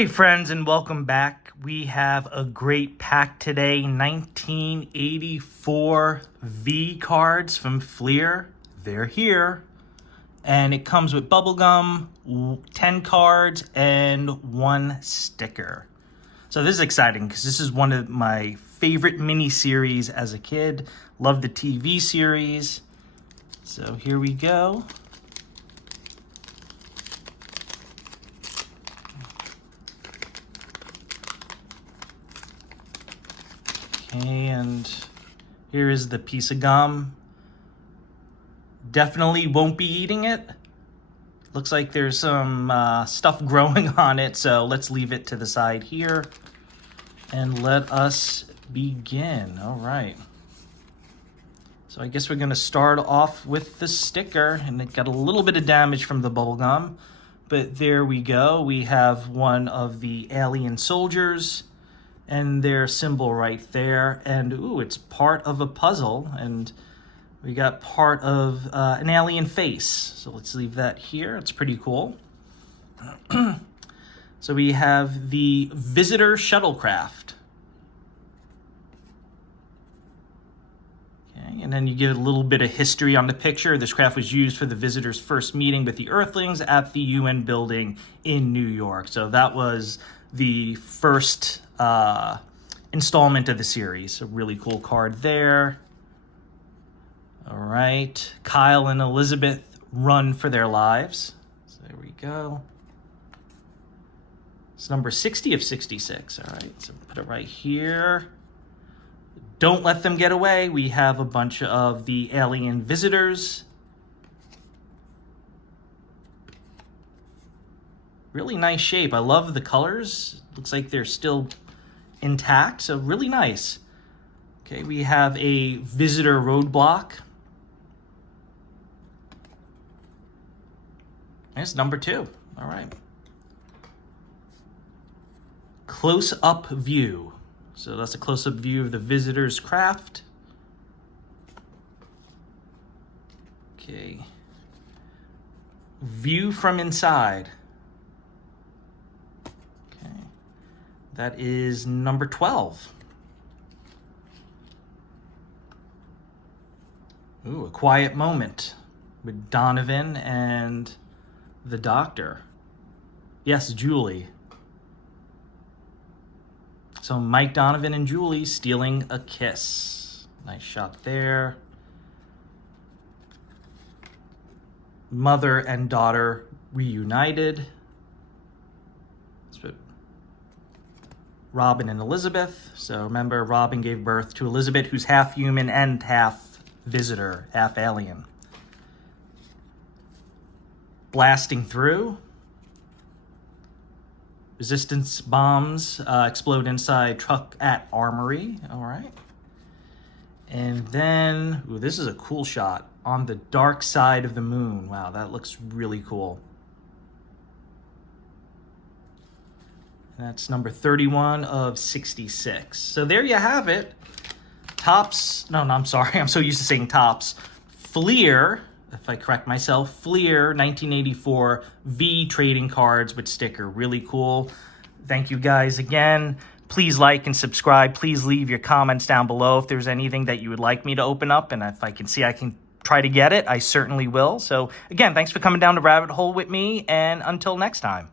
Hey friends, and welcome back. We have a great pack today. 1984 V cards from Fleer. They're here. And it comes with bubblegum, 10 cards, and 1 sticker. So this is exciting because this is one of my favorite miniseries as a kid. Love the TV series. So here we go. Okay, and here is the piece of gum. Definitely won't be eating it. Looks like there's some stuff growing on it, so let's leave it to the side here. And let us begin. All right. So I guess we're going to start off with the sticker, and it got a little bit of damage from the bubble gum. But there we go. We have one of the alien soldiers and their symbol right there. And ooh, it's part of a puzzle, and we got part of an alien face. So let's leave that here. It's pretty cool. So we have the visitor shuttlecraft. Okay, and then you get a little bit of history on the picture. This craft was used for the visitors' first meeting with the Earthlings at the UN building in New York. So that was the first installment of the series. A really cool card there. All right, Kyle and Elizabeth run for their lives. So there we go. It's number 60 of 66. All right, so put it right here. Don't let them get away. We have a bunch of the alien visitors. Really nice shape. I love the colors. Looks like they're still intact, so really nice. Okay, we have a visitor roadblock. That's number 2. All right. Close-up view. So that's a close-up view of the visitor's craft. Okay. View from inside. Okay. That is number 12. Ooh, a quiet moment with Donovan and the doctor. Yes, Julie. So Mike, Donovan, and Julie stealing a kiss. Nice shot there. Mother and daughter reunited. Robin and Elizabeth. So remember, Robin gave birth to Elizabeth, who's half human and half visitor, half alien. Blasting through. Resistance bombs explode inside truck at armory. All right. And then, ooh, this is a cool shot on the dark side of the moon. Wow, that looks really cool. And that's number 31 of 66. So there you have it. Topps, no, I'm sorry. I'm so used to saying Topps. Fleer, if I correct myself, Fleer 1984 V trading cards with sticker. Really cool. Thank you guys again. Please like and subscribe. Please leave your comments down below if there's anything that you would like me to open up. And if I can see I can try to get it, I certainly will. So again, thanks for coming down the rabbit hole with me. And until next time.